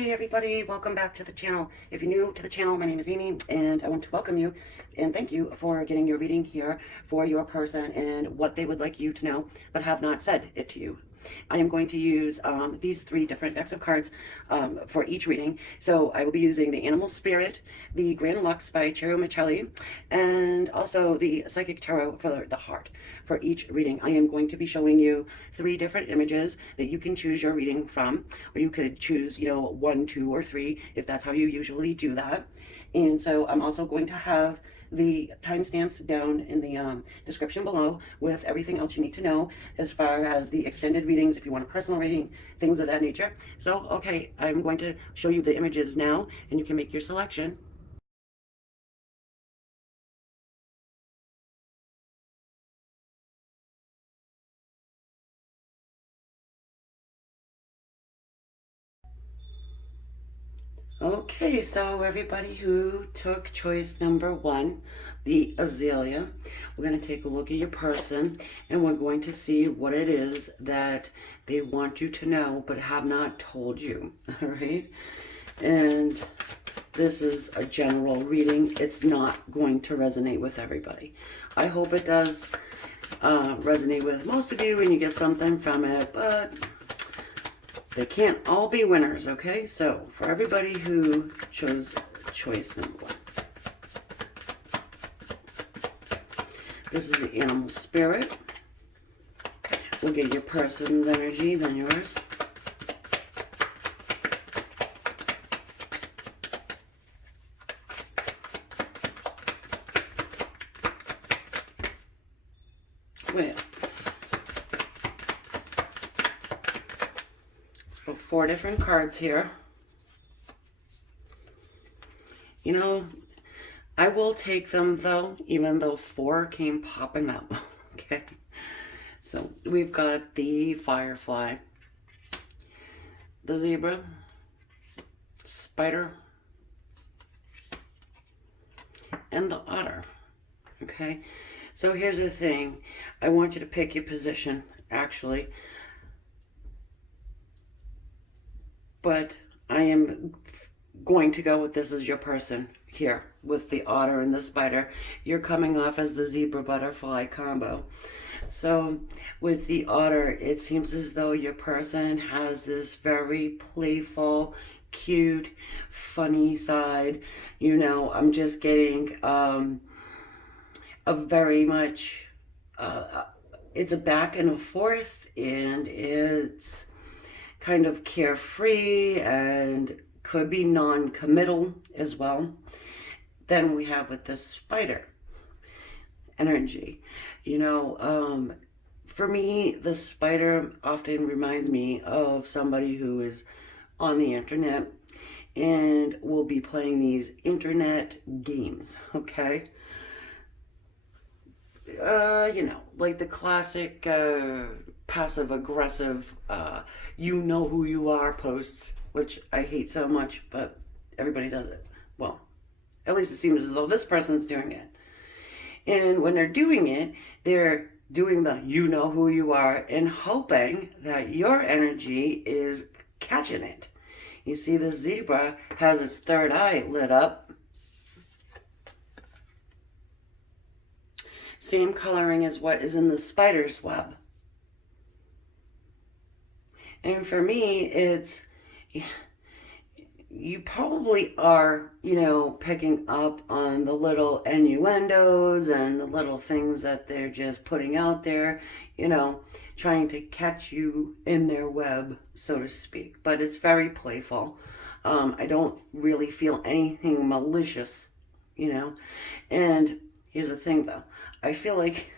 Hey everybody, welcome back to the channel. If you're new to the channel, my name is Amy and I want to welcome you and thank you for getting your reading here for your person and what they would like you to know but have not said it to you. I am going to use these three different decks of cards for each reading. So I will be using the Animal Spirit, the Grand Lux by Ciro Michelli, and also the Psychic Tarot for the Heart. For each reading, I am going to be showing you three different images that you can choose your reading from, or you could choose, one, two, or three, if that's how you usually do that. And so I'm also going to have the timestamps down in the description below with everything else you need to know as far as the extended readings, if you want a personal reading, things of that nature. So, okay, I'm going to show you the images now and you can make your selection. Okay, so everybody who took choice number one, the Azalea, we're going to take a look at your person and we're going to see what it is that they want you to know but have not told you, all right? And this is a general reading. It's not going to resonate with everybody. I hope it does resonate with most of you and you get something from it, but they can't all be winners, okay? So, for everybody who chose choice number one, this is the Animal Spirit. We'll get your person's energy, then yours. Wait. Four different cards here. You know, I will take them though, even though four came popping up. Okay. So we've got the firefly, the zebra, spider, and the otter. Okay. So here's the thing. I want you to pick your position, actually. But I am going to go with this as your person here with the otter and the spider. You're coming off as the zebra butterfly combo. So with the otter, it seems as though your person has this very playful, cute, funny side. I'm just getting a very much, it's a back and a forth, and it's kind of carefree and could be non-committal as well. Then we have with the spider energy. For me, the spider often reminds me of somebody who is on the internet and will be playing these internet games, okay? Like the classic passive aggressive, you know who you are posts, which I hate so much, but everybody does it. Well, at least it seems as though this person's doing it. And when they're doing it, they're doing the you know who you are and hoping that your energy is catching it. You see, the zebra has its third eye lit up. Same coloring as what is in the spider's web. And for me, it's, you probably are, picking up on the little innuendos and the little things that they're just putting out there, trying to catch you in their web, so to speak. But it's very playful. I don't really feel anything malicious, And here's the thing, though. I feel like,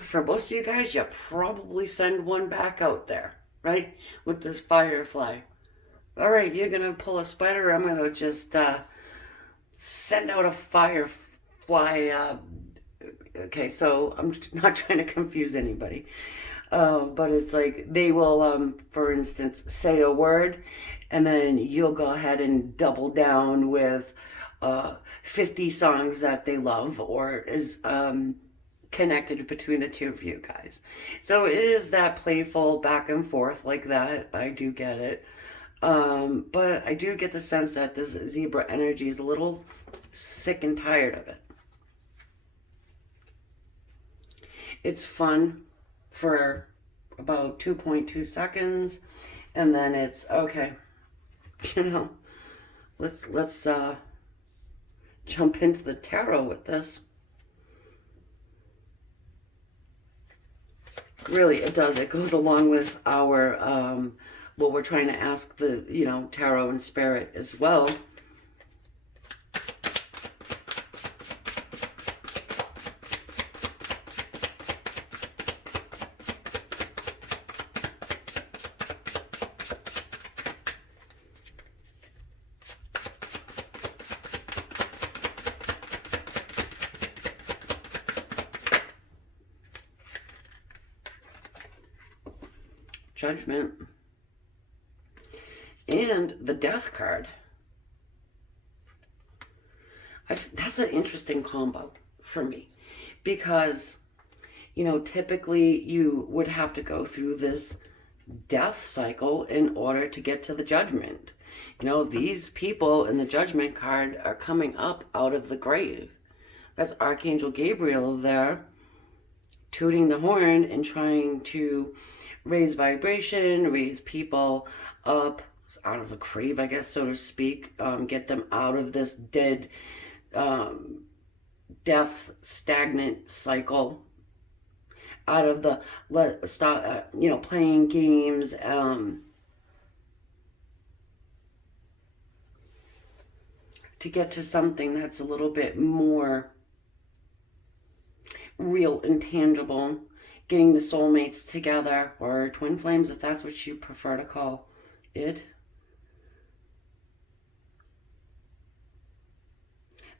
for most of you guys, you probably send one back out there, right? With this firefly. All right, you're going to pull a spider. I'm going to just send out a firefly. Okay, so I'm not trying to confuse anybody. But it's like they will, for instance, say a word, and then you'll go ahead and double down with 50 songs that they love or is connected between the two of you guys. So it is that playful back and forth like that. I do get it. But I do get the sense that this zebra energy is a little sick and tired of it. It's fun for about 2.2 seconds, and then it's okay. You know, let's jump into the tarot with this. Really, it does. It goes along with our what we're trying to ask the, tarot and spirit as well. Judgment. And the Death card. That's an interesting combo for me. Because, typically you would have to go through this death cycle in order to get to the Judgment. These people in the Judgment card are coming up out of the grave. That's Archangel Gabriel there, tooting the horn and trying to raise vibration, raise people up out of the grave, I guess, so to speak, get them out of this dead, death, stagnant cycle, out of the, playing games, to get to something that's a little bit more real and tangible. Getting the soulmates together, or twin flames, if that's what you prefer to call it.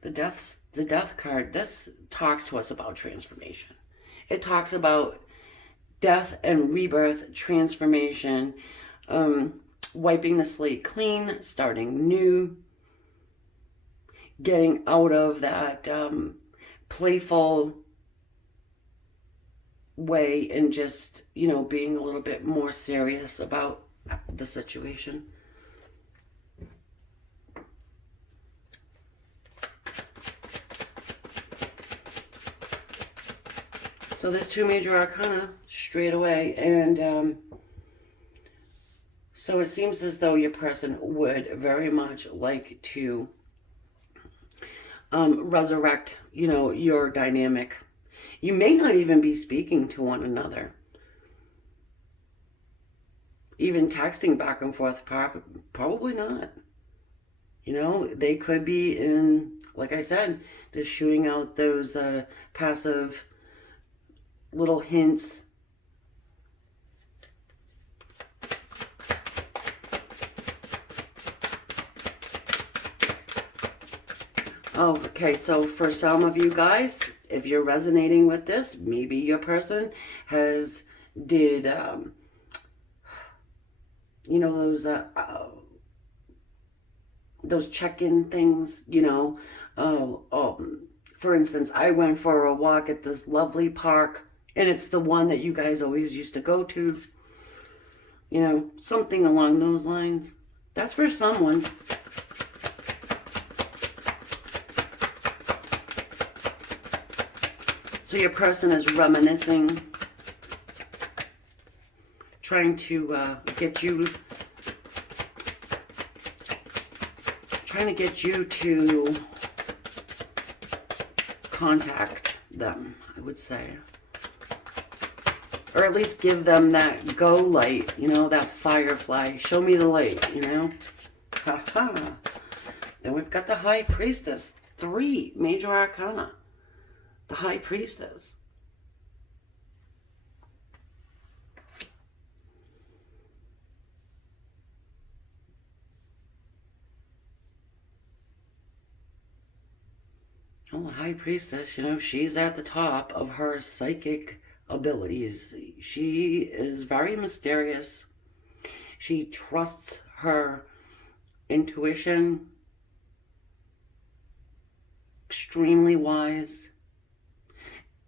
The death card, this talks to us about transformation. It talks about death and rebirth, transformation, wiping the slate clean, starting new, getting out of that playful way and just, being a little bit more serious about the situation. So there's two major arcana straight away, and so it seems as though your person would very much like to resurrect, your dynamic. You may not even be speaking to one another. Even texting back and forth, probably not. They could be in, like I said, just shooting out those passive little hints. Oh, okay, so for some of you guys, if you're resonating with this, maybe your person did those check-in things, for instance, I went for a walk at this lovely park, and it's the one that you guys always used to go to, something along those lines. That's for someone. So your person is reminiscing, trying to get you to contact them, I would say. Or at least give them that go light, that firefly. Show me the light, Ha-ha. Then we've got the High Priestess. 3 major arcana. The High Priestess. Oh, the High Priestess, she's at the top of her psychic abilities. She is very mysterious. She trusts her intuition. Extremely wise.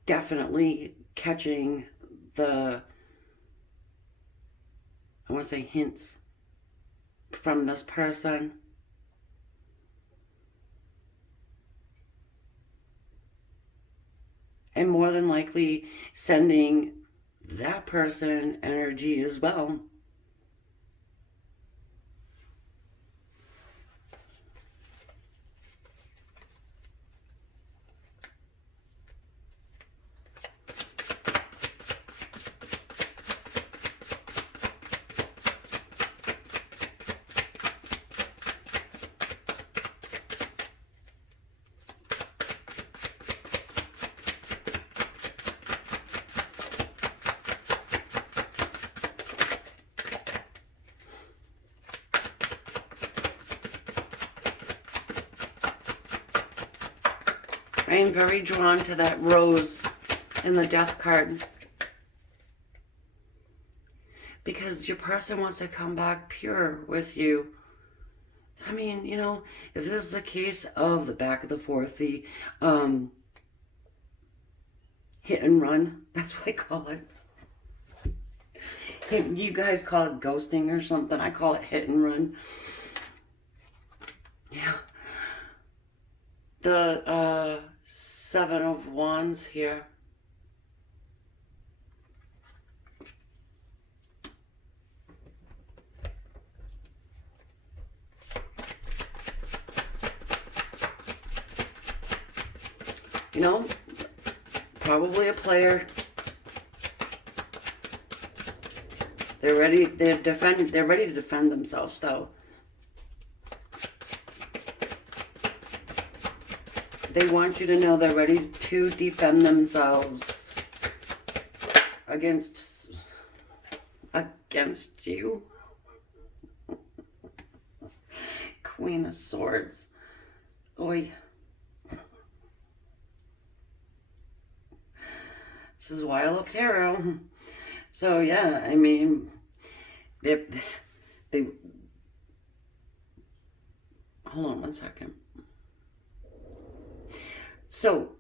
Definitely catching the, I want to say hints, from this person. And more than likely sending that person energy as well. I am very drawn to that rose in the death card. Because your person wants to come back pure with you. I mean, you know, if this is a case of the back of the fourth, the hit and run, that's what I call it. You guys call it ghosting or something. I call it hit and run. Yeah. The Seven of Wands here. You know, probably a player. They're ready. They're ready to defend themselves, though. They want you to know they're ready to defend themselves against you. Queen of Swords. Oi. This is why I love tarot. So yeah, I mean, they hold on one second. So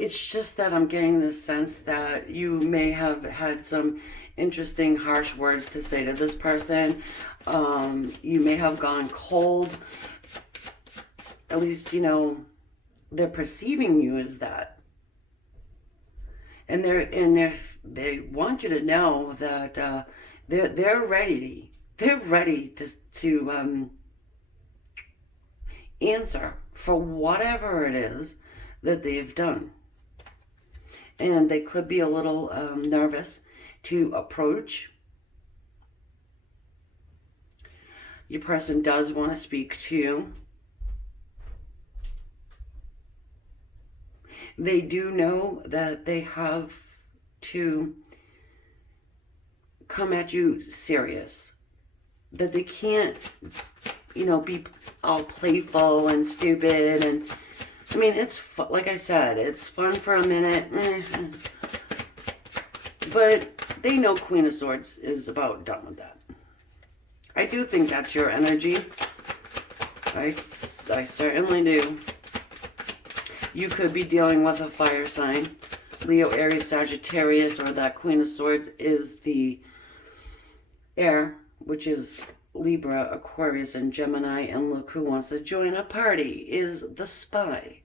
it's just that I'm getting this sense that you may have had some interesting, harsh words to say to this person. You may have gone cold. At least, you know, they're perceiving you as that. And they want you to know that they're ready to answer for whatever it is that they've done. And they could be a little nervous to approach. Your person does want to speak to you. They do know that they have to come at you serious. That they can't, you know, be all playful and stupid. And I mean, it's like I said, it's fun for a minute. But they know Queen of Swords is about done with that. I do think that's your energy. I certainly do. You could be dealing with a fire sign. Leo, Aries, Sagittarius, or that Queen of Swords is the air, which is Libra, Aquarius, and Gemini. And look who wants to join a party is the spy.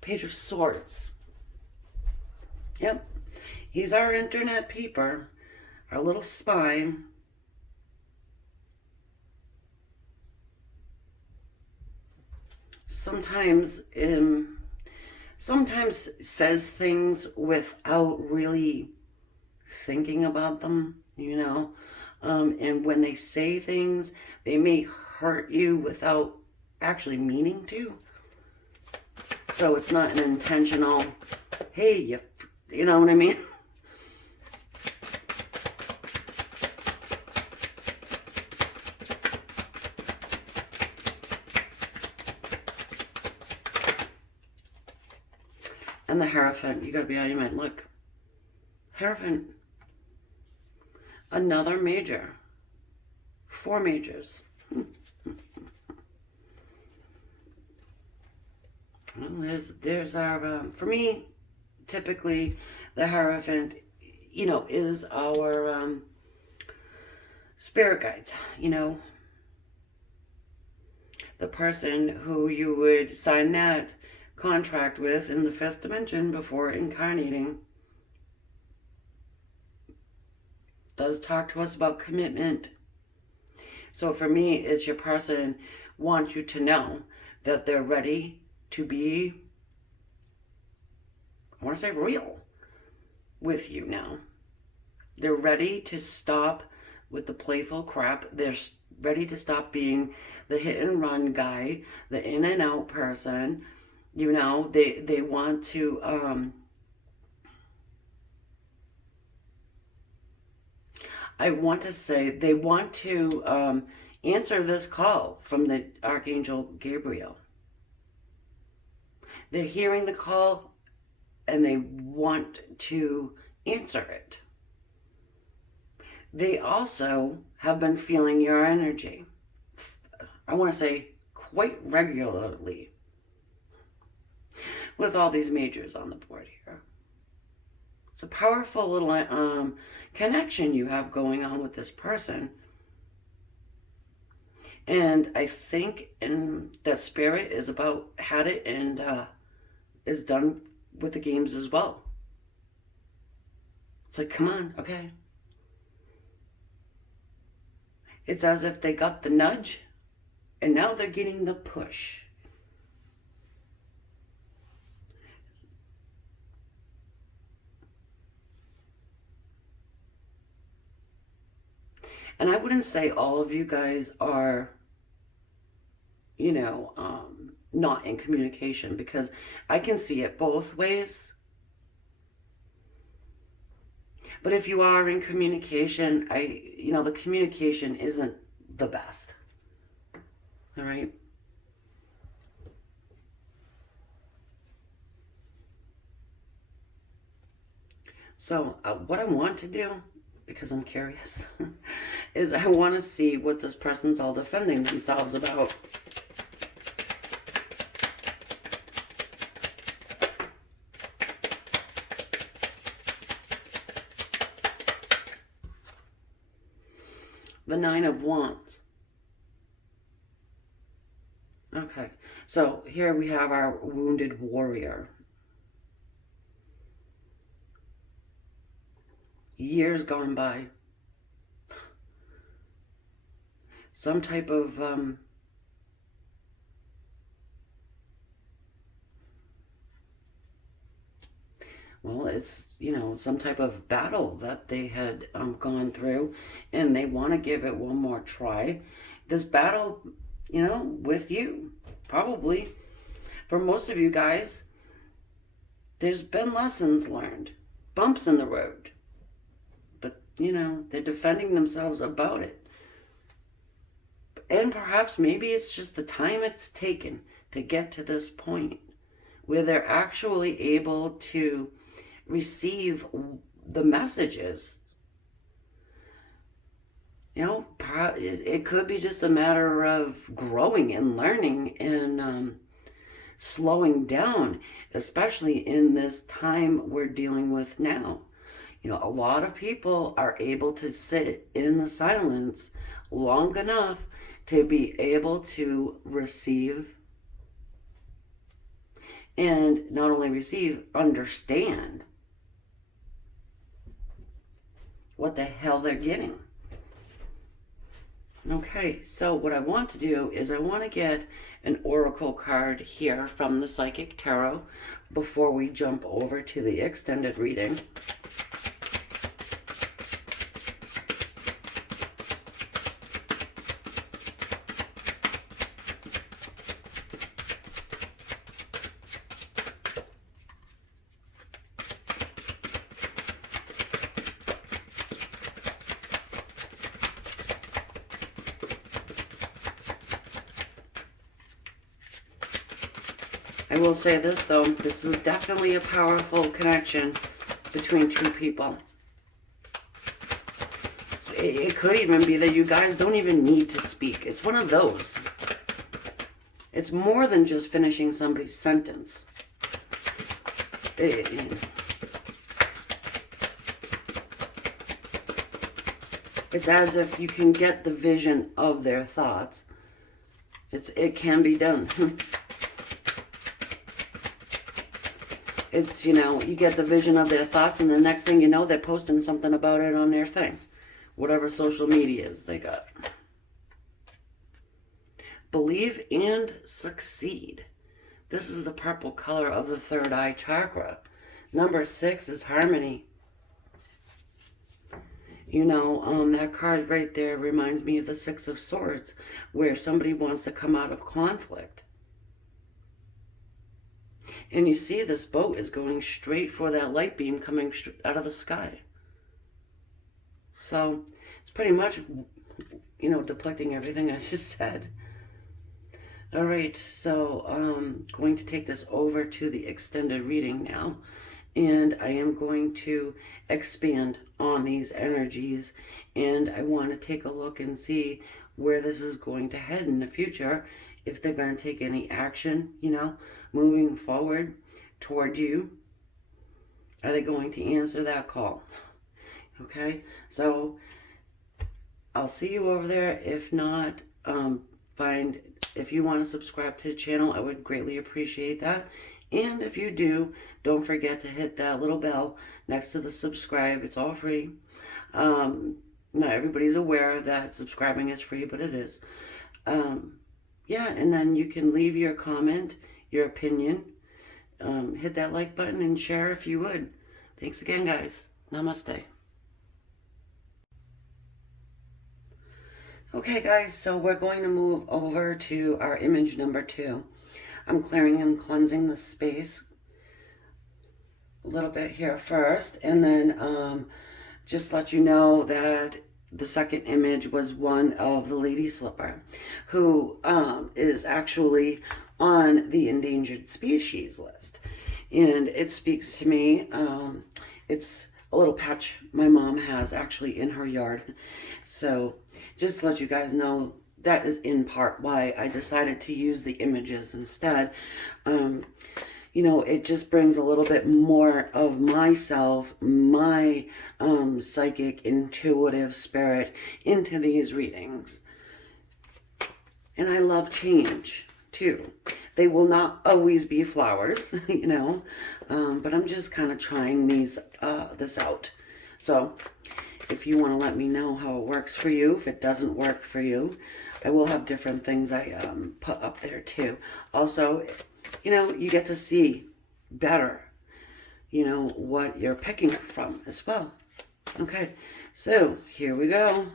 Page of Swords. Yep. He's our internet peeper, our little spy. Sometimes says things without really thinking about them, you know. And when they say things, they may hurt you without actually meaning to. So it's not an intentional, hey, you know what I mean? And the Hierophant, you gotta be out of your mind. Look, Hierophant, another major, 4 majors. Well, there's our, for me, typically the Hierophant, you know, is our Spirit guides, the person who you would sign that contract with in the fifth dimension before incarnating does talk to us about commitment. So for me, it's your person wants you to know that they're ready to be, I want to say, real with you now. They're ready to stop with the playful crap. They're ready to stop being the hit and run guy, the in and out person. They want to, I want to say, they want to answer this call from the Archangel Gabriel. They're hearing the call and they want to answer it. They also have been feeling your energy, I want to say, quite regularly, with all these majors on the board here. It's a powerful little connection you have going on with this person. And I think that Spirit is about, had it, and is done with the games as well. It's like, come on, okay. It's as if they got the nudge, and now they're getting the push. And I wouldn't say all of you guys are, not in communication, because I can see it both ways. But if you are in communication, the communication isn't the best. All right? So what I want to do, because I'm curious, is I want to see what this person's all defending themselves about. The Nine of Wands. Okay, so here we have our wounded warrior. Years gone by. Some type of it's, some type of battle that they had gone through, and they want to give it one more try. This battle, with you, probably, for most of you guys, there's been lessons learned, bumps in the road, but, they're defending themselves about it. And perhaps maybe it's just the time it's taken to get to this point where they're actually able to receive the messages. It could be just a matter of growing and learning and slowing down, especially in this time we're dealing with now. A lot of people are able to sit in the silence long enough to be able to receive, and not only receive, understand what the hell they're getting. Okay, so what I want to do is I want to get an oracle card here from the Psychic Tarot before we jump over to the extended reading. I will say this, though. This is definitely a powerful connection between two people. So it could even be that you guys don't even need to speak. It's one of those. It's more than just finishing somebody's sentence. It's as if you can get the vision of their thoughts. It can be done. It's, you know, you get the vision of their thoughts, and the next thing you know, they're posting something about it on their thing. Whatever social medias they got. Believe and succeed. This is the purple color of the third eye chakra. Number 6 is harmony. You know, that card right there reminds me of the 6 of Swords, where somebody wants to come out of conflict. And you see this boat is going straight for that light beam coming out of the sky. So it's pretty much, you know, depicting everything I just said. All right, so I'm going to take this over to the extended reading now. And I am going to expand on these energies. And I want to take a look and see where this is going to head in the future. If they're going to take any action, you know, moving forward toward you. Are they going to answer that call? Okay, so I'll see you over there. If not, if you want to subscribe to the channel, I would greatly appreciate that. And if you do, don't forget to hit that little bell next to the subscribe. It's all free. Not everybody's aware that subscribing is free, but it is. Yeah, and then you can leave your comment, your opinion. Hit that like button and share if you would. Thanks again, guys. Namaste. Okay, guys, so we're going to move over to our image number 2. I'm clearing and cleansing the space a little bit here first, and then just let you know that the second image was one of the Lady Slipper, who is actually on the endangered species list. And it speaks to me. It's a little patch my mom has actually in her yard. So just to let you guys know, that is in part why I decided to use the images instead. You know, it just brings a little bit more of myself, my psychic, intuitive spirit into these readings. And I love change, too. They will not always be flowers, you know, but I'm just kind of trying this out. So if you want to let me know how it works for you, if it doesn't work for you, I will have different things I put up there, too. Also, you know, you get to see better, you know, what you're picking from as well. Okay, so here we go.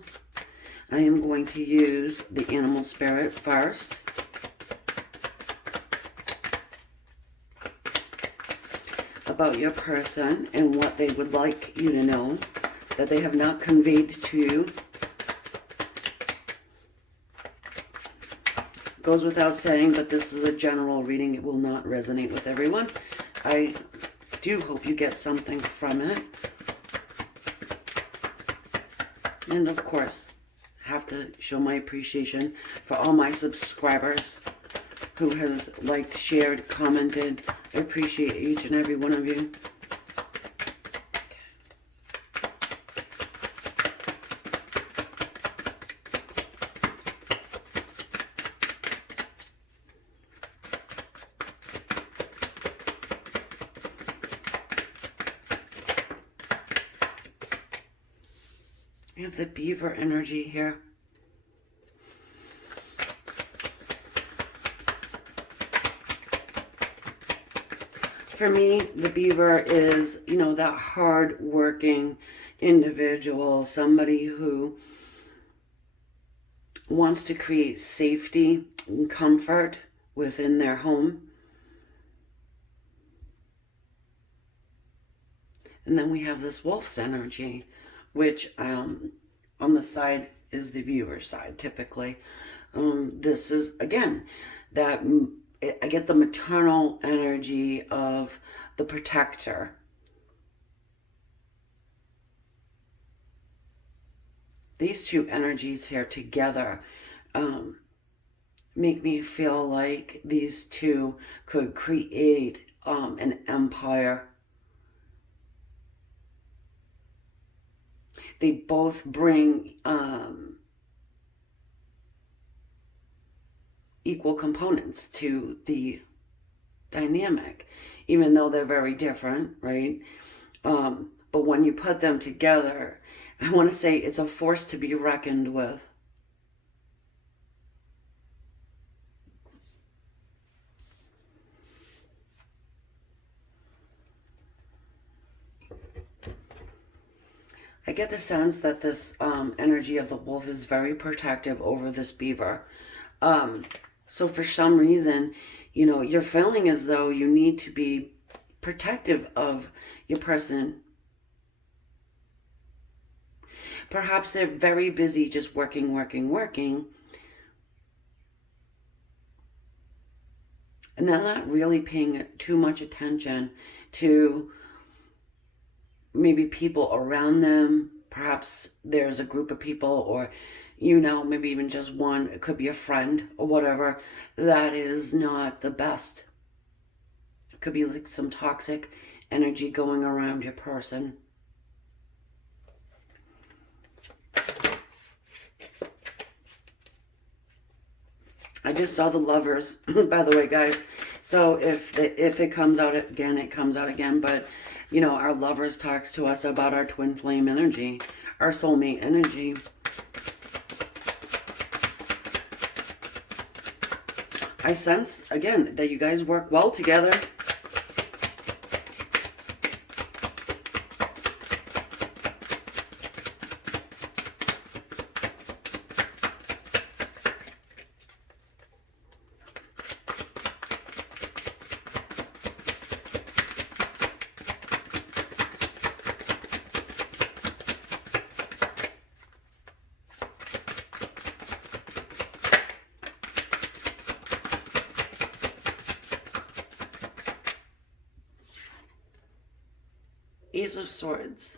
I am going to use the animal spirit first. About your person and what they would like you to know that they have not conveyed to you. Goes without saying, but this is a general reading. It will not resonate with everyone. I do hope you get something from it. And of course, have to show my appreciation for all my subscribers who has liked, shared, commented. I appreciate each and every one of you. We have the beaver energy here. For me, the beaver is, you know, that hard-working individual, somebody who wants to create safety and comfort within their home. And then we have this wolf's energy, which on the side is the viewer's side, typically. This is, again, that I get the maternal energy of the protector. These two energies here together make me feel like these two could create an empire. They both bring equal components to the dynamic, even though they're very different, right? But when you put them together, I want to say it's a force to be reckoned with. I get the sense that this energy of the wolf is very protective over this beaver. So for some reason, you know, you're feeling as though you need to be protective of your person. Perhaps they're very busy just working, and they're not really paying too much attention to maybe people around them. Perhaps there's a group of people, or, you know, maybe even just one, it could be a friend or whatever, that is not the best. It could be like some toxic energy going around your person. I just saw the Lovers, by the way, guys. So if it comes out again, it comes out again. But, you know, our Lovers talks to us about our twin flame energy, our soulmate energy. I sense, again, that you guys work well together. Ace of Swords.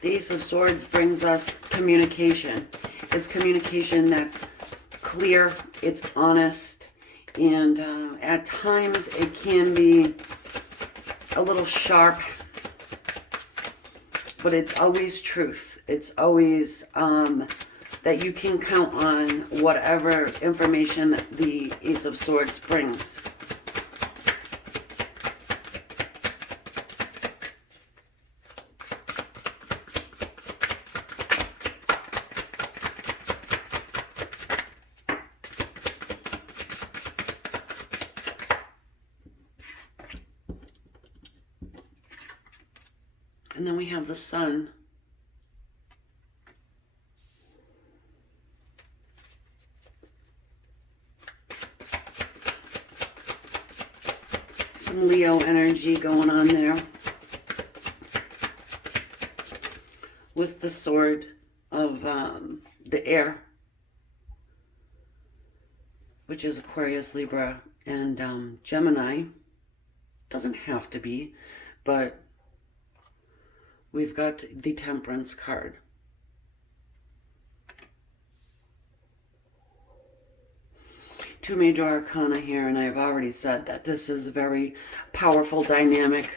The Ace of Swords brings us communication. It's communication that's clear, it's honest, and at times it can be a little sharp, but it's always truth. It's always that you can count on whatever information that the Ace of Swords brings. And then we have the Sun. Some Leo energy going on there. With the sword of the air, which is Aquarius, Libra, and Gemini. Doesn't have to be, but we've got the Temperance card. Two major arcana here, and I've already said that this is a very powerful dynamic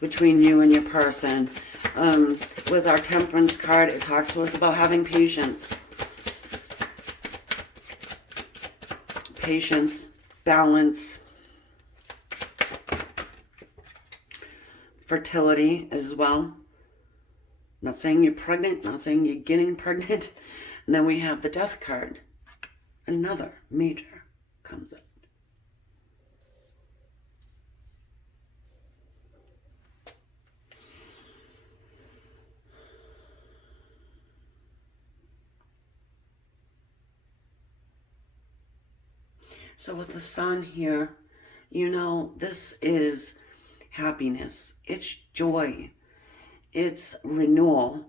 between you and your person. With our Temperance card, it talks to us about having patience. Patience, balance, fertility as well. Not saying you're pregnant, not saying you're getting pregnant. And then we have the Death card. Another major comes up. So with the Sun here, you know, this is happiness. It's joy. It's renewal.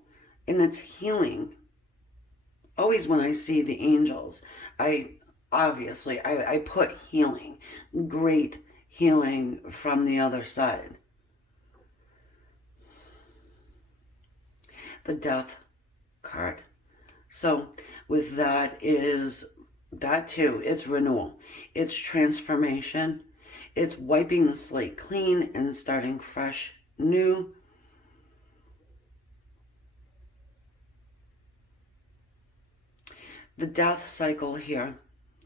And it's healing. Always when I see the angels, I put healing. Great healing from the other side. The Death card. So with that is that too. It's renewal. It's transformation. It's wiping the slate clean and starting fresh, new. The death cycle here,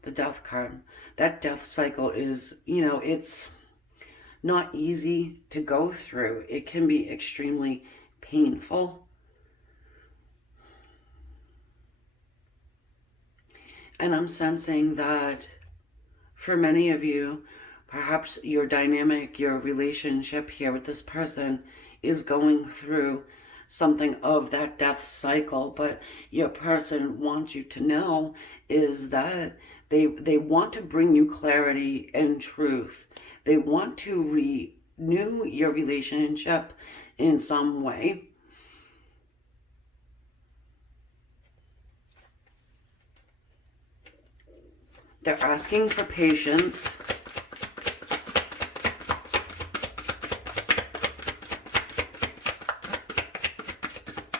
the death card, that death cycle is, it's not easy to go through. It can be extremely painful. And I'm sensing that for many of you, perhaps your dynamic, your relationship here with this person is going through something of that death cycle, but your person wants you to know is that they want to bring you clarity and truth. They want to renew your relationship in some way. They're asking for patience.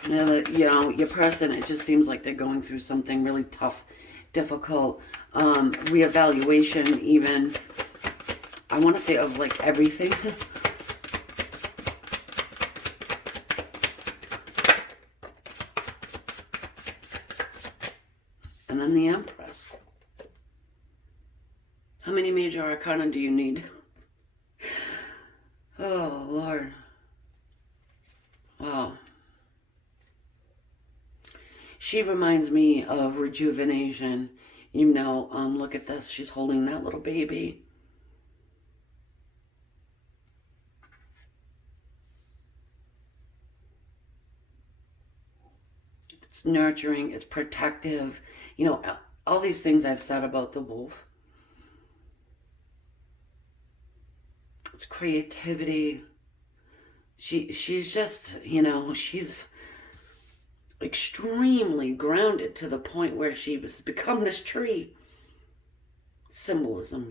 Your person, it just seems like they're going through something really tough, difficult, reevaluation even. I want to say of like everything. And then the Empress. How many major arcana do you need? Oh, Lord. Wow. She reminds me of rejuvenation. Look at this. She's holding that little baby. It's nurturing. It's protective. All these things I've said about the wolf. It's creativity. She's just, she's extremely grounded to the point where she has become this tree. Symbolism,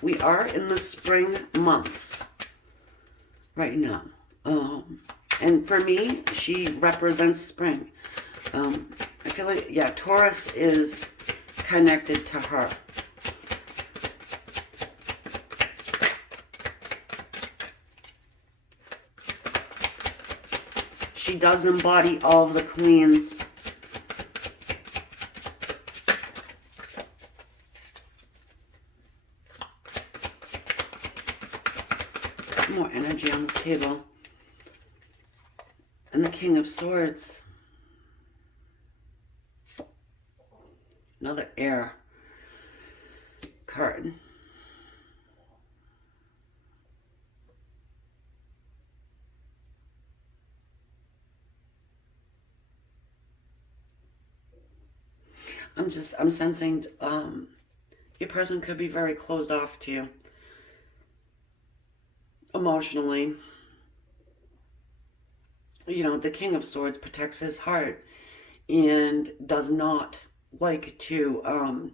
We are in the spring months right now. And for me, she represents spring. I feel like, Taurus is connected to her. She does embody all of the queens. Some more energy on this table. And the King of Swords. Another air card. I'm sensing your person could be very closed off to you emotionally. The King of Swords protects his heart and does not like to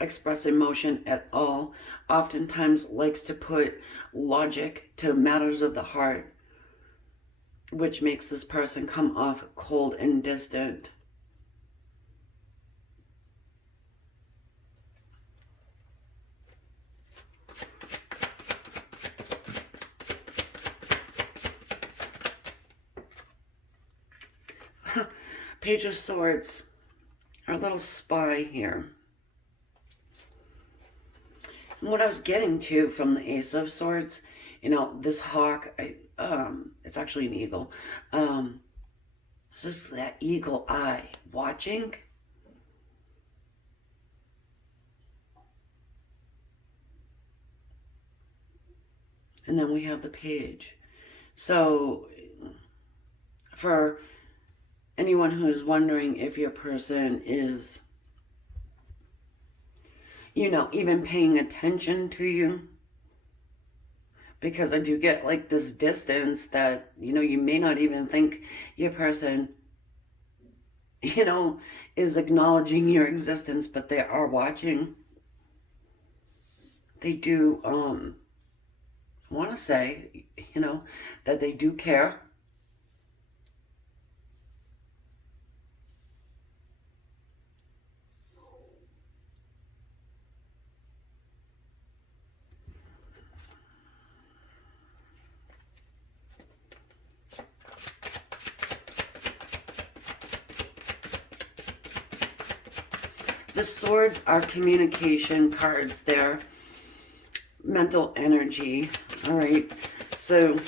express emotion at all. Oftentimes likes to put logic to matters of the heart, which makes this person come off cold and distant. Page of Swords, our little spy here. And what I was getting to from the Ace of Swords, this hawk, it's actually an eagle. It's just that eagle eye watching. And then we have the page. So, for anyone who's wondering if your person is, even paying attention to you, because I do get like this distance that, you may not even think your person, is acknowledging your existence, but they are watching. They do I want to say, that they do care. The swords are communication cards. They're mental energy. All right. So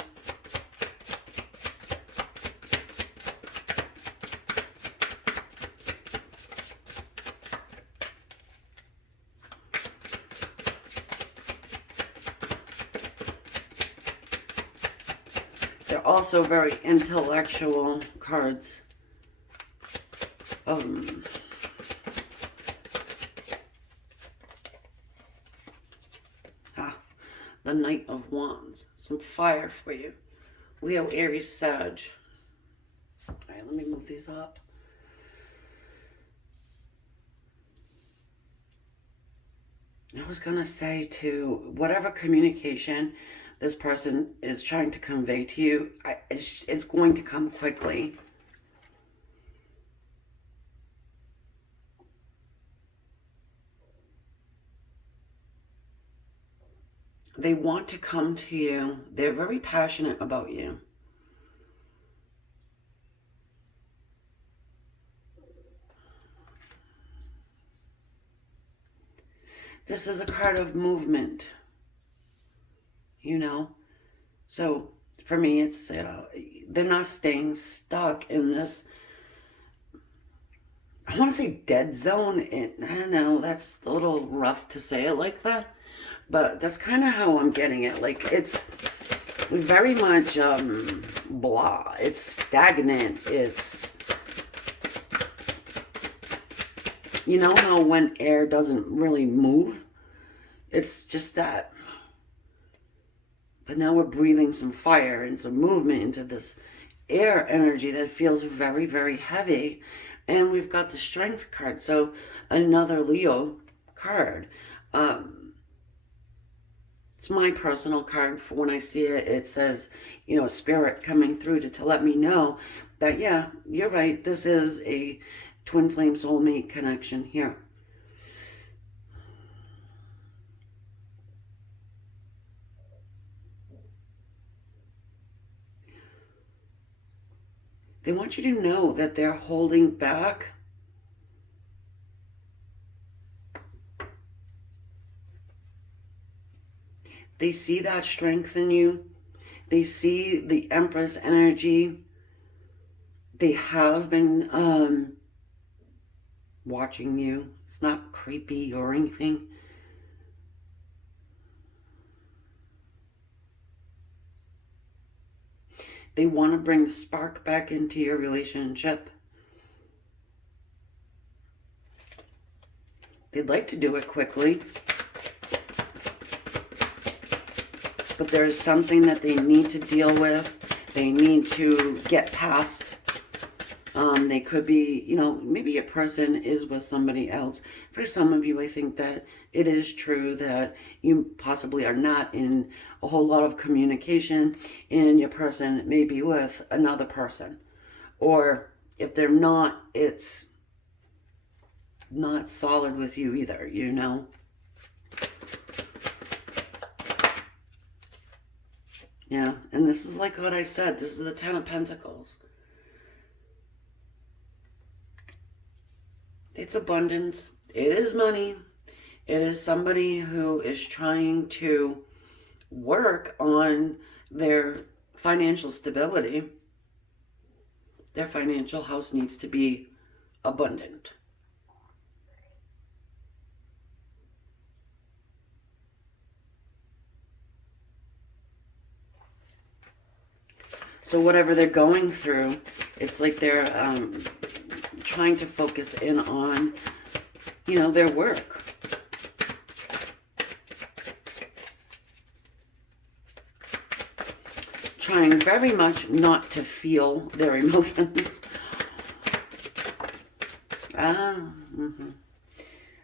they're also very intellectual cards. The Knight of Wands. Some fire for you. Leo, Aries, Sag. All right, let me move these up. I was going to say, too, whatever communication this person is trying to convey to you, it's going to come quickly. They want to come to you. They're very passionate about you. This is a card of movement, So for me, it's, they're not staying stuck in this, I want to say dead zone. I know that's a little rough to say it like that. But that's kind of how I'm getting it. Like, it's very much blah. It's stagnant. It's, you know how when air doesn't really move? It's just that. But now we're breathing some fire and some movement into this air energy that feels very, very heavy. And we've got the Strength card. So another Leo card. It's my personal card. For when I see it, it says, spirit coming through to let me know that, yeah, you're right. This is a twin flame soulmate connection here. They want you to know that they're holding back. They see that strength in you. They see the Empress energy. They have been watching you. It's not creepy or anything. They want to bring the spark back into your relationship. They'd like to do it quickly. But there's something that they need to deal with. They need to get past. They could be, maybe a person is with somebody else. For some of you, I think that it is true that you possibly are not in a whole lot of communication, and your person may be with another person. Or if they're not, it's not solid with you either, Yeah, and this is like what I said. This is the Ten of Pentacles. It's abundance. It is money. It is somebody who is trying to work on their financial stability. Their financial house needs to be abundant. So whatever they're going through, it's like they're trying to focus in on, their work. Trying very much not to feel their emotions. And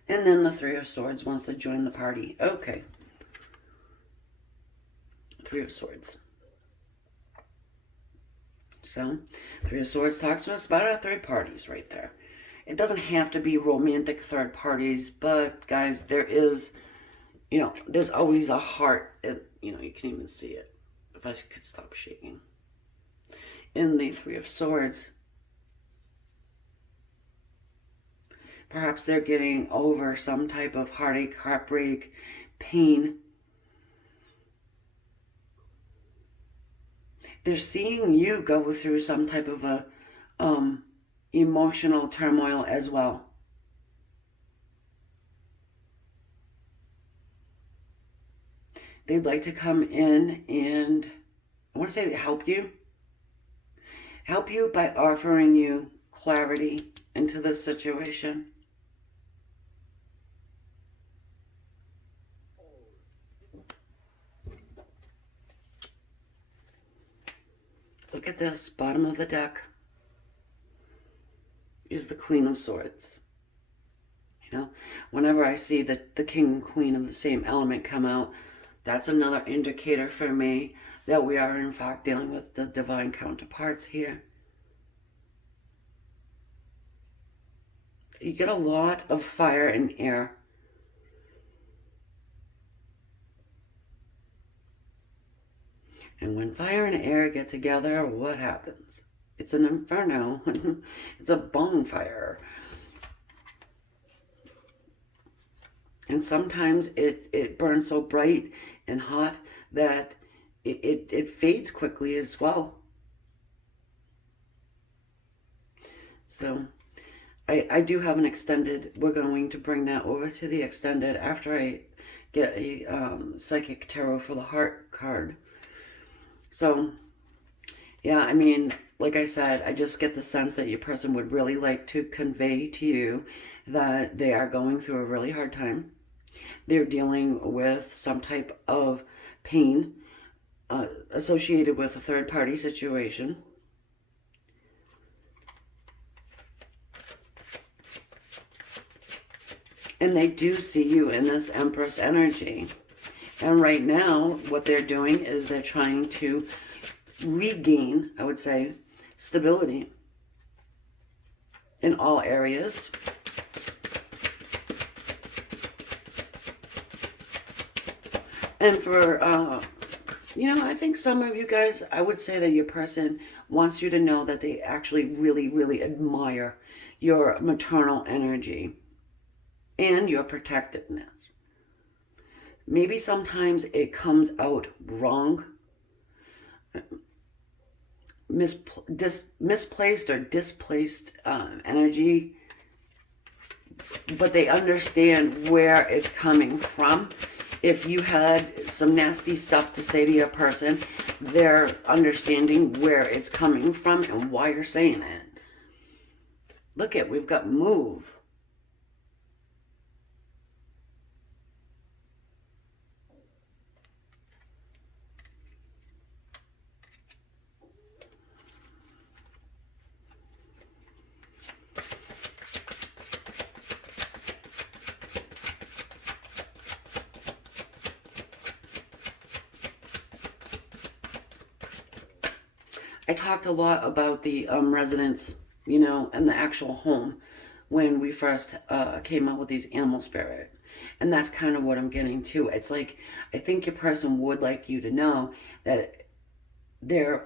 then the Three of Swords wants to join the party. Okay. Three of Swords. So, Three of Swords talks to us about our third parties right there. It doesn't have to be romantic third parties, but guys, there is, there's always a heart. You can even see it. If I could stop shaking. In the Three of Swords, perhaps they're getting over some type of heartache, heartbreak, pain. They're seeing you go through some type of a emotional turmoil as well. They'd like to come in and, I want to say, help you. Help you by offering you clarity into this situation. Look at this, bottom of the deck is the Queen of Swords. Whenever I see the King and Queen of the same element come out, that's another indicator for me that we are in fact dealing with the divine counterparts here. You get a lot of fire and air. And when fire and air get together, what happens? It's an inferno. It's a bonfire. And sometimes it burns so bright and hot that it fades quickly as well. So I do have an extended. We're going to bring that over to the extended after I get a psychic tarot for the heart card. So, yeah, I mean, like I said, I just get the sense that your person would really like to convey to you that they are going through a really hard time. They're dealing with some type of pain associated with a third-party situation. And they do see you in this Empress energy. And right now, what they're doing is they're trying to regain, I would say, stability in all areas. And for, I think some of you guys, I would say that your person wants you to know that they actually really, really admire your maternal energy and your protectiveness. Maybe sometimes it comes out wrong, misplaced or displaced energy, but they understand where it's coming from. If you had some nasty stuff to say to your person, they're understanding where it's coming from and why you're saying it. Look at, we've got move. I talked a lot about the residence, and the actual home when we first came up with these animal spirit. And that's kind of what I'm getting to. It's like, I think your person would like you to know that they're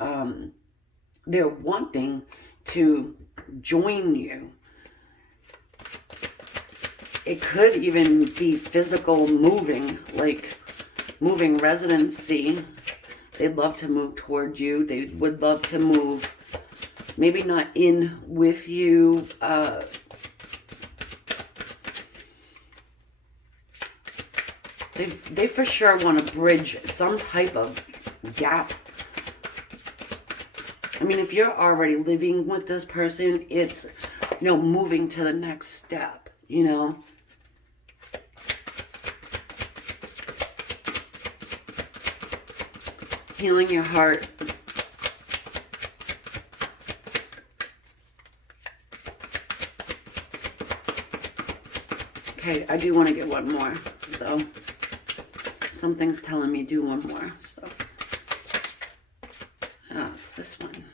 wanting to join you. It could even be physical moving, like moving residency. They'd love to move towards you. They would love to move, maybe not in with you. They for sure want to bridge some type of gap. I mean, if you're already living with this person, it's, moving to the next step, Healing your heart. Okay, I do want to get one more, though. Something's telling me do one more, so This one.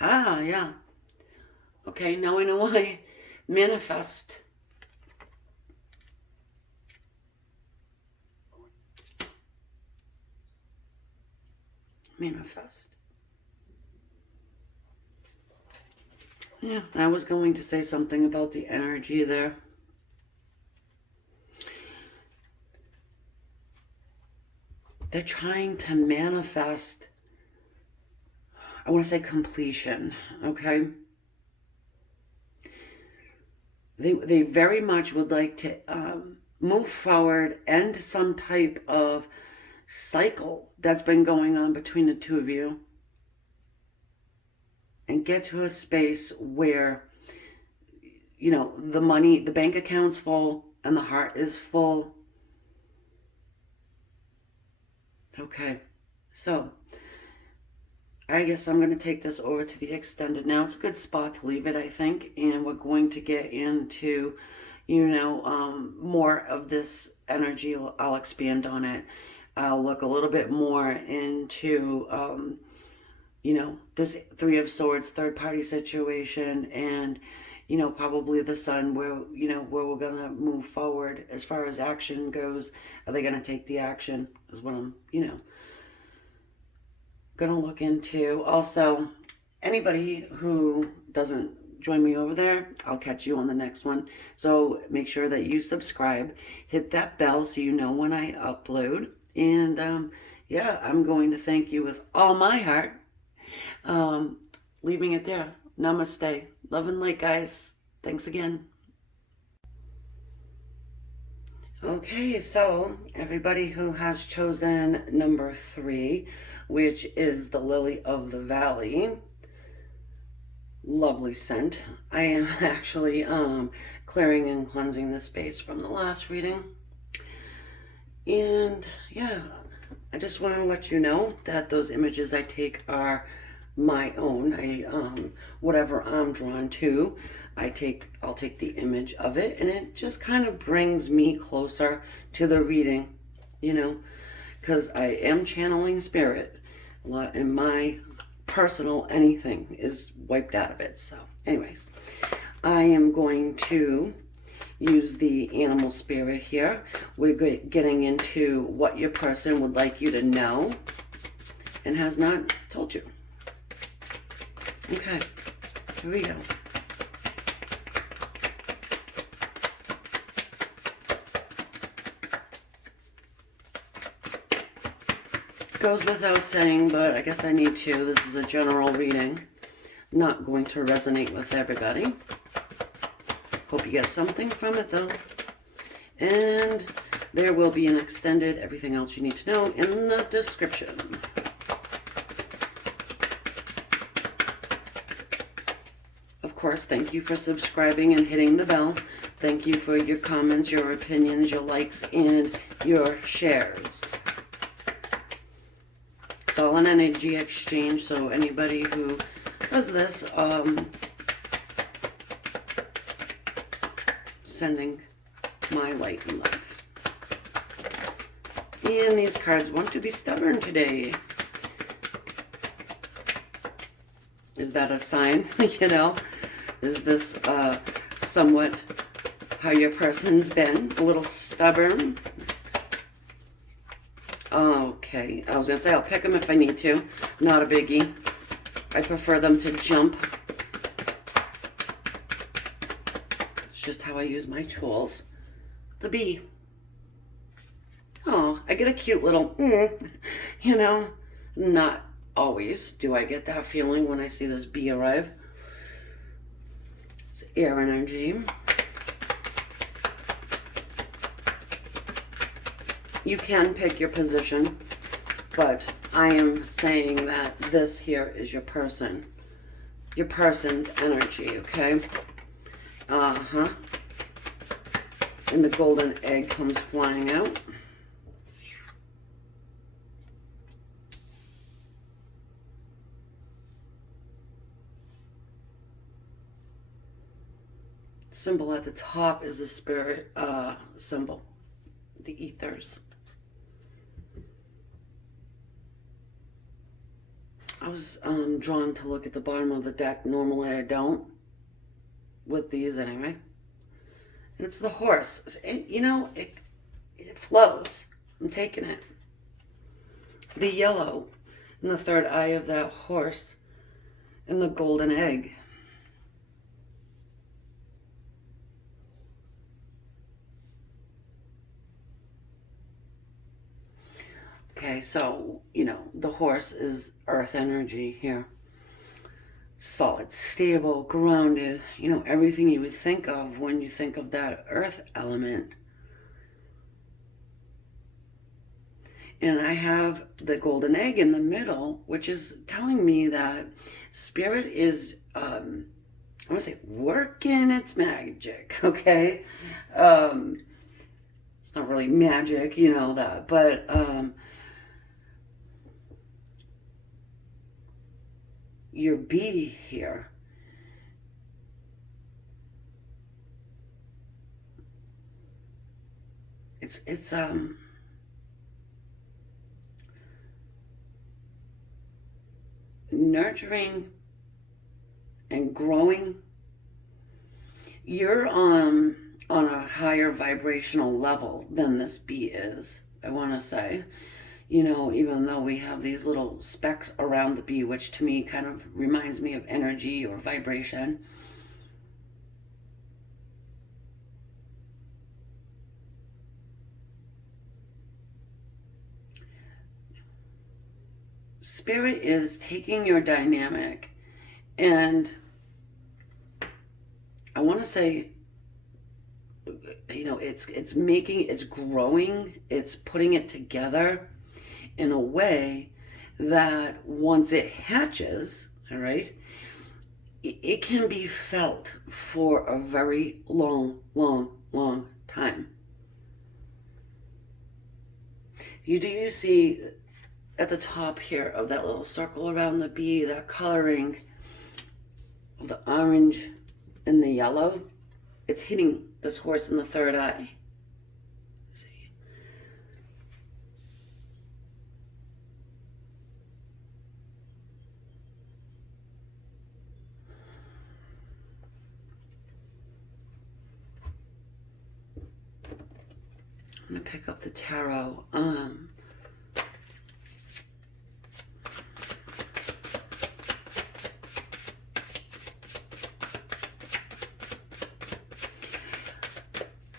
Ah, yeah. Okay, now I know why. Manifest. Manifest. Yeah, I was going to say something about the energy there. They're trying to manifest, I want to say completion, okay? They very much would like to move forward, end some type of cycle that's been going on between the two of you, and get to a space where, you know, the money, the bank account's full and the heart is full. Okay, so I guess I'm going to take this over to the extended now. It's a good spot to leave it, I think, and we're going to get into, you know, more of this energy. I'll expand on it. I'll look a little bit more into, you know, this Three of Swords, third party situation, and, you know, probably the Sun, where, you know, where we're going to move forward as far as action goes. Are they going to take the action is what I'm, you know, going to look into. Also, anybody who doesn't join me over there, I'll catch you on the next one. So make sure that you subscribe, hit that bell so you know when I upload. And yeah, I'm going to thank you with all my heart. Leaving it there. Namaste. Love and light, guys. Thanks again. Okay, so everybody who has chosen number 3, which is the Lily of the Valley, lovely scent. I am actually clearing and cleansing the space from the last reading. And yeah, I just want to let you know that those images I take are my own. Whatever I'm drawn to, I'll take the image of it, and it just kind of brings me closer to the reading, you know, because I am channeling spirit a lot, and my personal anything is wiped out of it. So anyways, I am going to use the animal spirit here. We're getting into what your person would like you to know and has not told you. Okay, here we go. Goes without saying, but I guess I need to. This is a general reading. Not going to resonate with everybody. Hope you get something from it, though. And there will be an extended everything else you need to know in the description. Of course, thank you for subscribing and hitting the bell. Thank you for your comments, your opinions, your likes, and your shares. It's all an energy exchange, so anybody who does this, sending my light and love. And these cards want to be stubborn today. Is that a sign? You know? Is this somewhat how your person's been? A little stubborn? Okay, I was going to say I'll pick them if I need to. Not a biggie. I prefer them to jump. It's just how I use my tools. The bee. Oh, I get a cute little, you know. Not always do I get that feeling when I see this bee arrive. It's air energy. You can pick your position, but I am saying that this here is your person. Your person's energy, okay? Uh-huh. And the golden egg comes flying out. Symbol at the top is the spirit symbol, the ethers. I was drawn to look at the bottom of the deck. Normally I don't, with these anyway. And it's the horse. And, you know, it flows. I'm taking it. The yellow in the third eye of that horse and the golden egg. Okay, so, you know, the horse is earth energy here. Solid, stable, grounded, you know, everything you would think of when you think of that earth element. And I have the golden egg in the middle, which is telling me that spirit is, I want to say, working its magic, okay? It's not really magic, you know that, but your bee here, it's nurturing and growing. You're on a higher vibrational level than this bee is, I want to say. You know, even though we have these little specks around the bee, which to me kind of reminds me of energy or vibration. Spirit is taking your dynamic and I want to say, you know, it's growing, it's putting it together in a way that once it hatches, all right, it can be felt for a very long, long, long time. Do you see at the top here of that little circle around the bee, that coloring of the orange and the yellow? It's hitting this horse in the third eye. See? I'm going to pick up the tarot.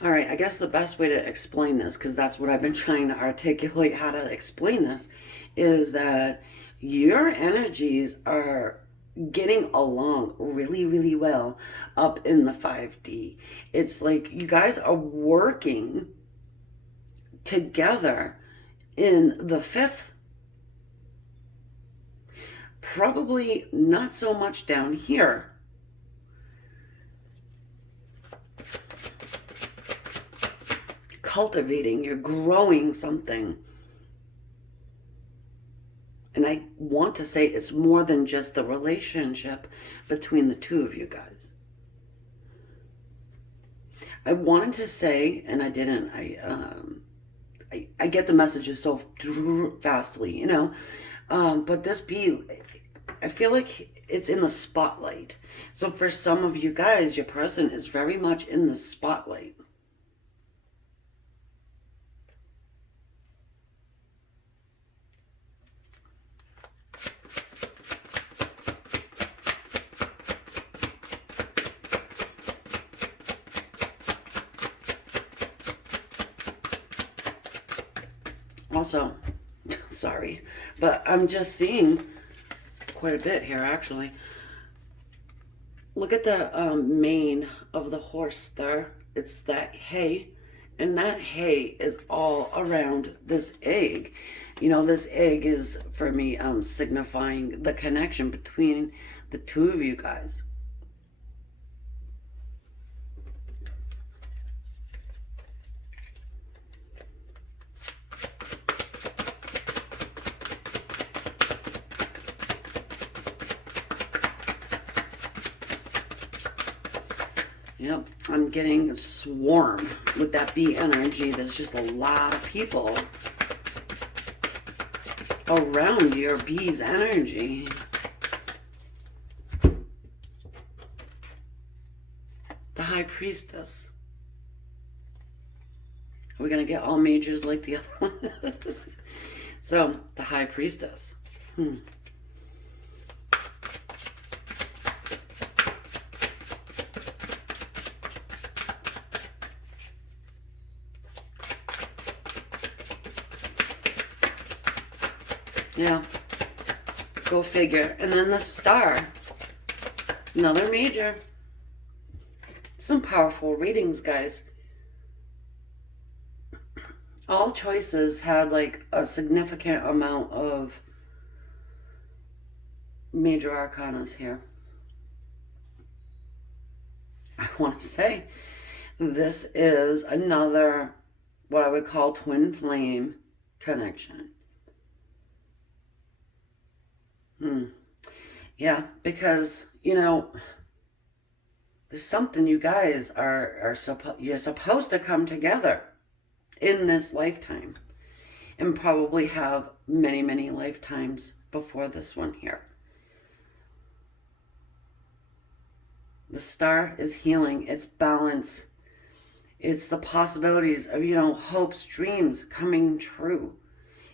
All right, I guess the best way to explain this, because that's what I've been trying to articulate how to explain this, is that your energies are getting along really, really well up in the 5D. It's like you guys are working together in the 5th. Probably not so much down here. Cultivating, you're growing something. And I want to say it's more than just the relationship between the two of you guys. I wanted to say, and I didn't, I get the messages so fastly, you know, but this bee, I feel like it's in the spotlight. So for some of you guys, your person is very much in the spotlight. Also, sorry, but I'm just seeing quite a bit here, actually. Look at the mane of the horse there. It's that hay, and that hay is all around this egg. You know, this egg is, for me, signifying the connection between the two of you guys. Yep, I'm getting a swarm with that bee energy. There's just a lot of people. around your bee's energy. The High Priestess. Are we going to get all majors like the other one? So, the High Priestess. Yeah. Go figure. And then the Star. Another major. Some powerful readings, guys. All choices had like a significant amount of major arcanas here. I want to say this is another, what I would call twin flame connection. Yeah, because, you know, there's something you guys you're supposed to come together in this lifetime, and probably have many, many lifetimes before this one here. The Star is healing. It's balance. It's the possibilities of, you know, hopes, dreams coming true.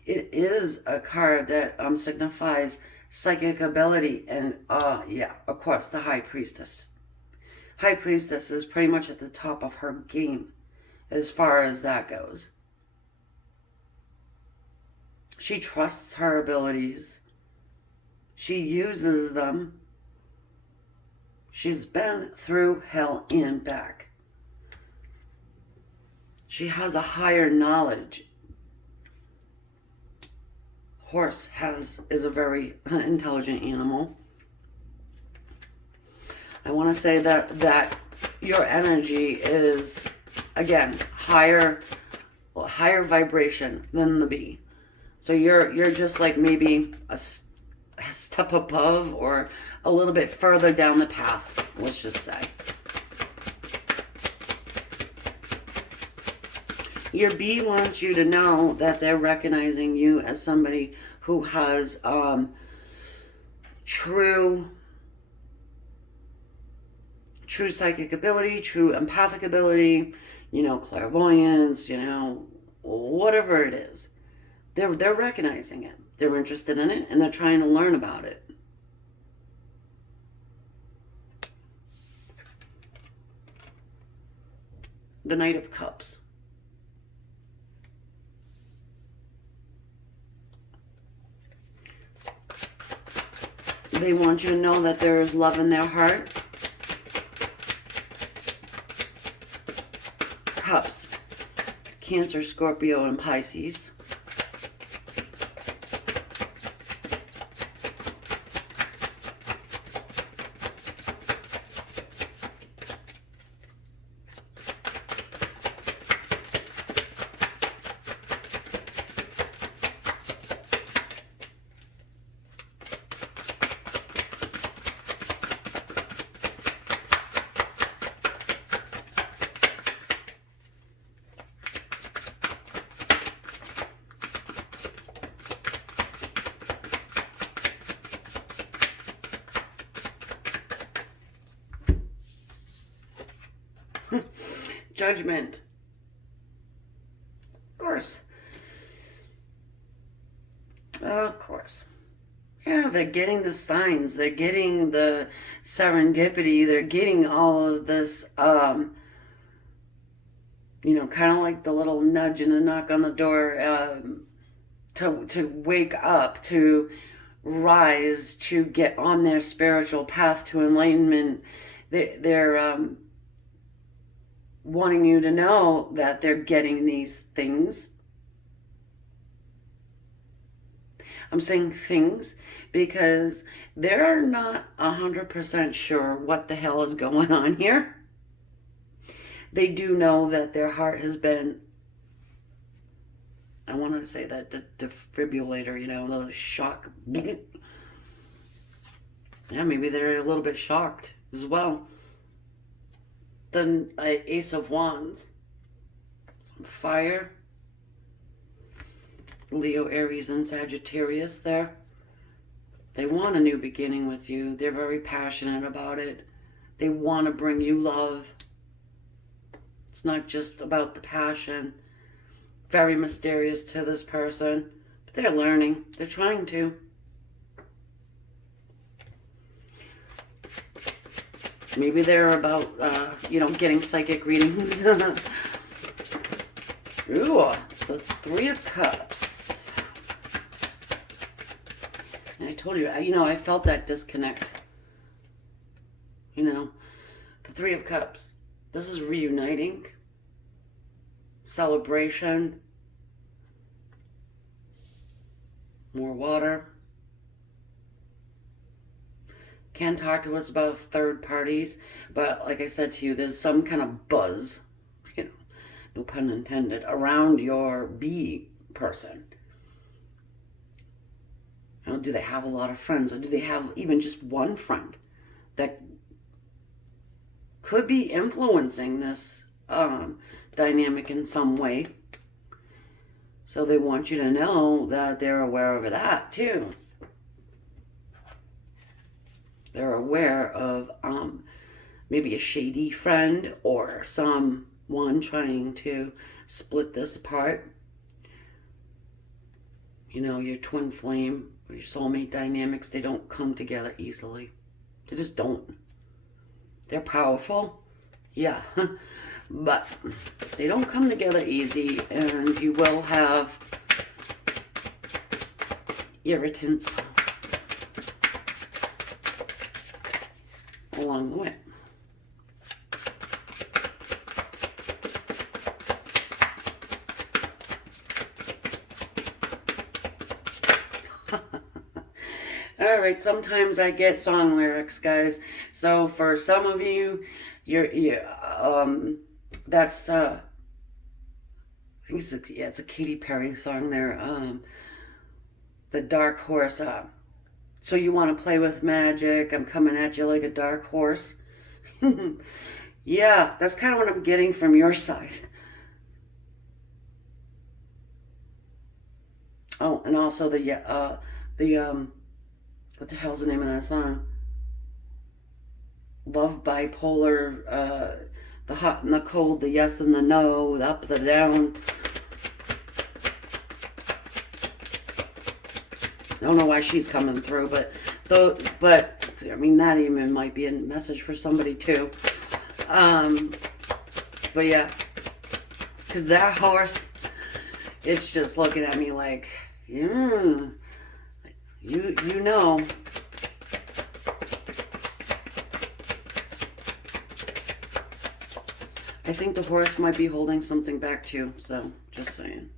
It is a card that signifies psychic ability, and yeah, of course, the High Priestess. High Priestess is pretty much at the top of her game as far as that goes. She trusts her abilities. She uses them. She's been through hell and back. She has a higher knowledge. Horse is a very intelligent animal. I want to say that your energy is, again, higher vibration than the bee. So you're just like maybe a step above or a little bit further down the path, let's just say. Your bee wants you to know that they're recognizing you as somebody who has true psychic ability, true empathic ability, you know, clairvoyance, you know, whatever it is. They're recognizing it. They're interested in it, and they're trying to learn about it. The Knight of Cups. They want you to know that there is love in their heart. Cups. Cancer, Scorpio, and Pisces. Judgment. Of course. Of course. Yeah, they're getting the signs. They're getting the serendipity. They're getting all of this, you know, kind of like the little nudge and a knock on the door to wake up, to rise, to get on their spiritual path to enlightenment. They're wanting you to know that they're getting these things. I'm saying things because they're not 100% sure what the hell is going on here. They do know that their heart has been, I want to say that the defibrillator, you know, the shock. Yeah, maybe they're a little bit shocked as well. Then Ace of Wands. Fire. Leo, Aries, and Sagittarius there. They want a new beginning with you. They're very passionate about it. They want to bring you love. It's not just about the passion. Very mysterious to this person. But they're learning. They're trying to. Maybe they're about, getting psychic readings. Ooh, the Three of Cups. And I told you, I felt that disconnect. The Three of Cups. This is reuniting, celebration, more water. Can talk to us about third parties, but like I said to you, there's some kind of buzz, no pun intended, around your B person. Now, do they have a lot of friends, or do they have even just one friend that could be influencing this dynamic in some way? So they want you to know that they're aware of that too. They're aware of maybe a shady friend or someone trying to split this apart. Your twin flame or your soulmate dynamics, they don't come together easily. They just don't. They're powerful, yeah, but they don't come together easy, and you will have irritants along the way. All right, sometimes I get song lyrics, guys. So for some of you, that's I think it's a Katy Perry song there. The Dark Horse. So you want to play with magic? I'm coming at you like a dark horse. Yeah, that's kind of what I'm getting from your side. Oh, and also what the hell's the name of that song? Love Bipolar, the hot and the cold, the yes and the no, the up, the down. I don't know why she's coming through, but I mean, that even might be a message for somebody too. But yeah, because that horse, it's just looking at me like, you know. I think the horse might be holding something back too, so just saying.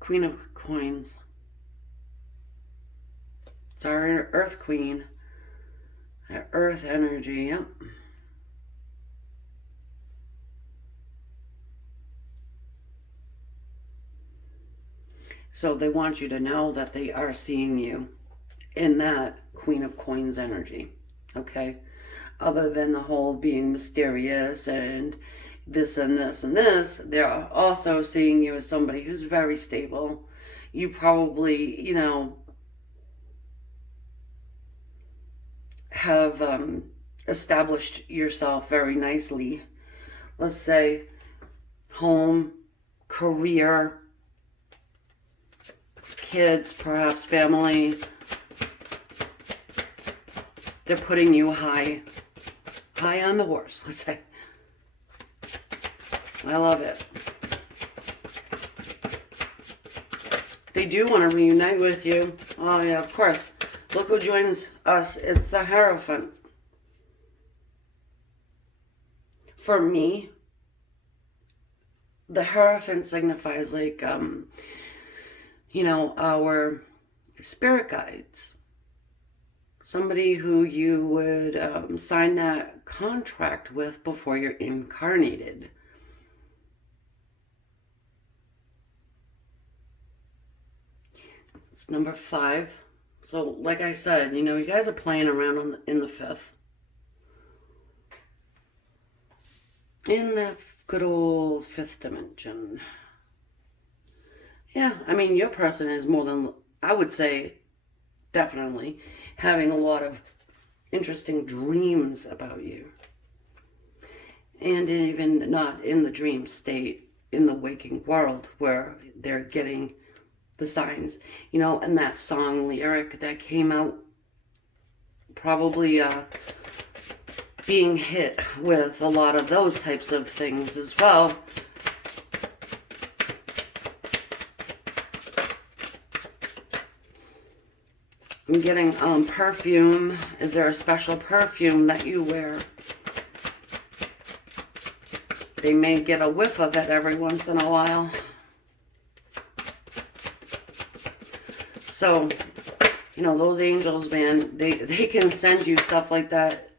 Queen of Coins. It's our Earth Queen. Our Earth energy, yep. So they want you to know that they are seeing you in that Queen of Coins energy, okay? Other than the whole being mysterious and this and this and this, they're also seeing you as somebody who's very stable. You probably, have established yourself very nicely. Let's say home, career, kids, perhaps family. They're putting you high on the horse, let's say. I love it. They do want to reunite with you. Oh yeah, of course. Look who joins us. It's the Hierophant. For me, the Hierophant signifies like, our spirit guides. Somebody who you would sign that contract with before you're incarnated. It's number 5. So, like I said, you guys are playing around in the 5th. In that good old 5th dimension. Yeah, I mean, your person is more than, I would say, definitely having a lot of interesting dreams about you. And even not in the dream state, in the waking world where they're getting the signs. And that song lyric that came out, probably being hit with a lot of those types of things as well. I'm getting perfume. Is there a special perfume that you wear? They may get a whiff of it every once in a while. So, those angels, man, they can send you stuff like that.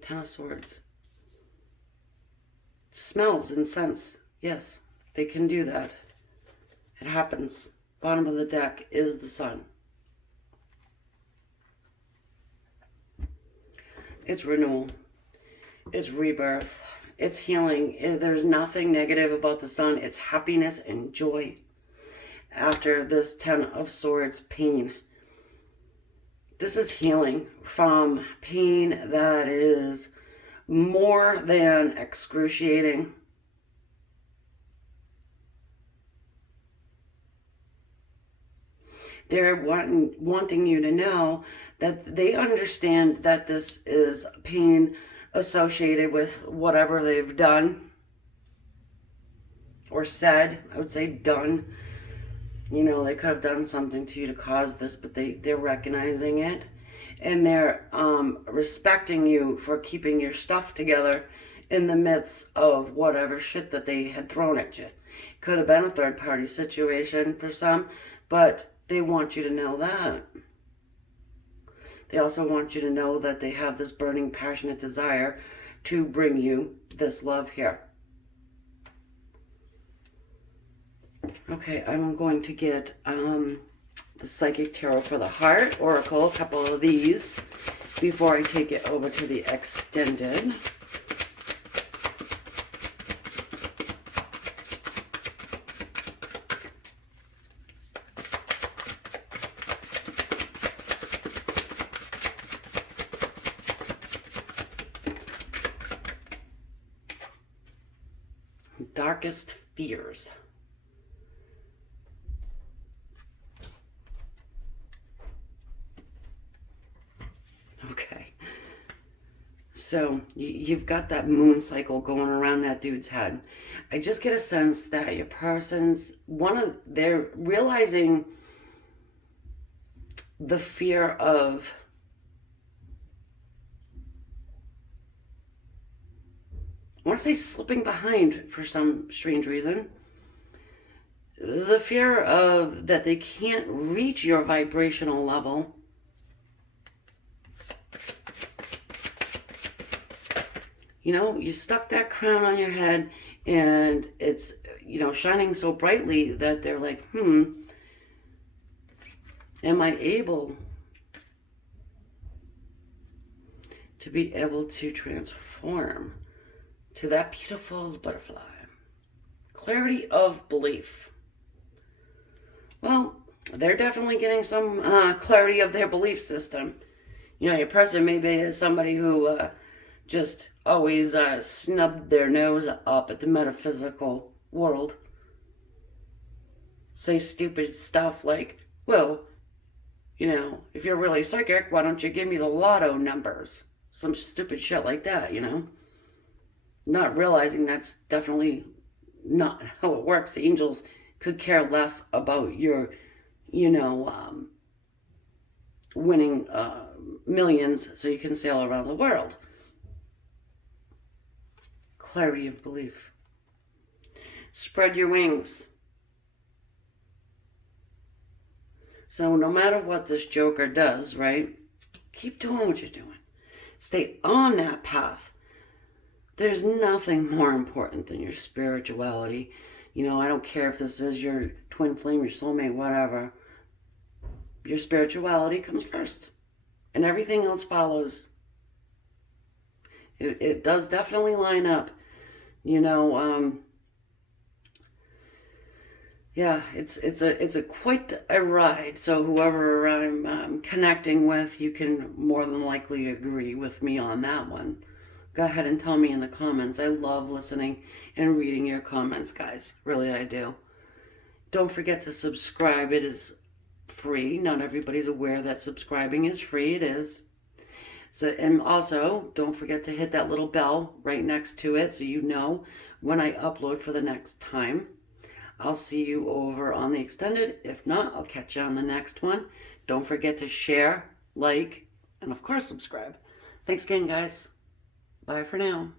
Ten of Swords. Smells and scents. Yes, they can do that. It happens. Bottom of the deck is the Sun. It's renewal. It's rebirth. It's healing. There's nothing negative about the Sun. It's happiness and joy after this Ten of Swords pain. This is healing from pain that is more than excruciating. They're wanting you to know that they understand that this is pain associated with whatever they've done or said. I would say done. They could have done something to you to cause this, but they're recognizing it. And they're respecting you for keeping your stuff together in the midst of whatever shit that they had thrown at you. Could have been a third-party situation for some, but they want you to know that. They also want you to know that they have this burning, passionate desire to bring you this love here. Okay, I'm going to get the Psychic Tarot for the Heart Oracle, a couple of these, before I take it over to the extended. Darkest fears. Okay. So you've got that moon cycle going around that dude's head. I just get a sense that your person's they're realizing the fear of I want to say slipping behind for some strange reason. The fear of that they can't reach your vibrational level. You stuck that crown on your head and it's, shining so brightly that they're like, am I able to be able to transform to that beautiful butterfly? Clarity of belief. Well, they're definitely getting some clarity of their belief system. Your person may be somebody who just always snubbed their nose up at the metaphysical world. Say stupid stuff like, well, if you're really psychic, why don't you give me the lotto numbers? Some stupid shit like that, Not realizing that's definitely not how it works. The angels could care less about your, winning millions so you can sail around the world. Clarity of belief. Spread your wings. So no matter what this joker does, right? Keep doing what you're doing. Stay on that path. There's nothing more important than your spirituality. I don't care if this is your twin flame, your soulmate, whatever. Your spirituality comes first. And everything else follows. It does definitely line up You know, yeah, it's a quite a ride. So whoever I'm connecting with, you can more than likely agree with me on that one. Go ahead and tell me in the comments. I love listening and reading your comments, guys. Really, I do. Don't forget to subscribe. It is free. Not everybody's aware that subscribing is free. It is. So, and also, don't forget to hit that little bell right next to it so you know when I upload for the next time. I'll see you over on the extended. If not, I'll catch you on the next one. Don't forget to share, like, and of course, subscribe. Thanks again, guys. Bye for now.